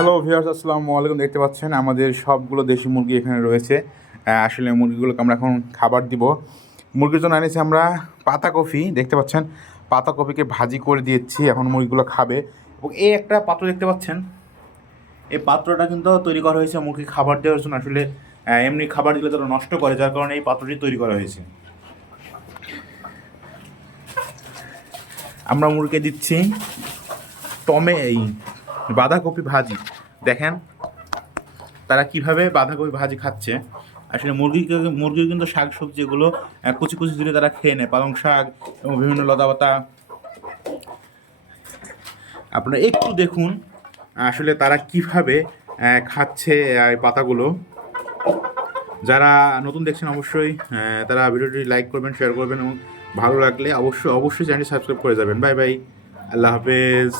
Hello viewers, আসসালামু আলাইকুম। দেখতে পাচ্ছেন আমাদের সবগুলো দেশি মুরগি এখানে রয়েছে। আসলে মুরগিগুলোকে আমরা এখন খাবার দিব। মুরগির জন্য এনেছি আমরা পাতাকপি। দেখতে পাচ্ছেন পাতাকপিকে ভাজি করে দিয়েছি, এখন মুরগিগুলো খাবে। এবং এই একটা পাত্র দেখতে পাচ্ছেন, এই পাত্রটা কিন্তু তৈরি করা হয়েছে মুরগি খাবার দেওয়ার জন্য। আসলে এমনি খাবার দিলে তারা নষ্ট করে, যার কারণে এই পাত্রটি তৈরি করা হয়েছে। আমরা মুরগিকে দিচ্ছি এই বাঁধাকপি ভাজি। দেখেন তারা কিভাবে বাঁধাকপি ভাজি খাচ্ছে। আসলে মুরগির কিন্তু শাক সবজি এগুলো কুচি কুচি দিলে তারা খেয়ে নেয়, পালং শাক এবং বিভিন্ন লতাপাতা। আপনারা একটু দেখুন আসলে তারা কিভাবে খাচ্ছে এই পাতাগুলো। যারা নতুন দেখছেন অবশ্যই তারা ভিডিওটি লাইক করবেন, শেয়ার করবেন এবং ভালো লাগলে অবশ্যই চ্যানেলটি সাবস্ক্রাইব করে যাবেন। বাই বাই, আল্লাহ হাফেজ।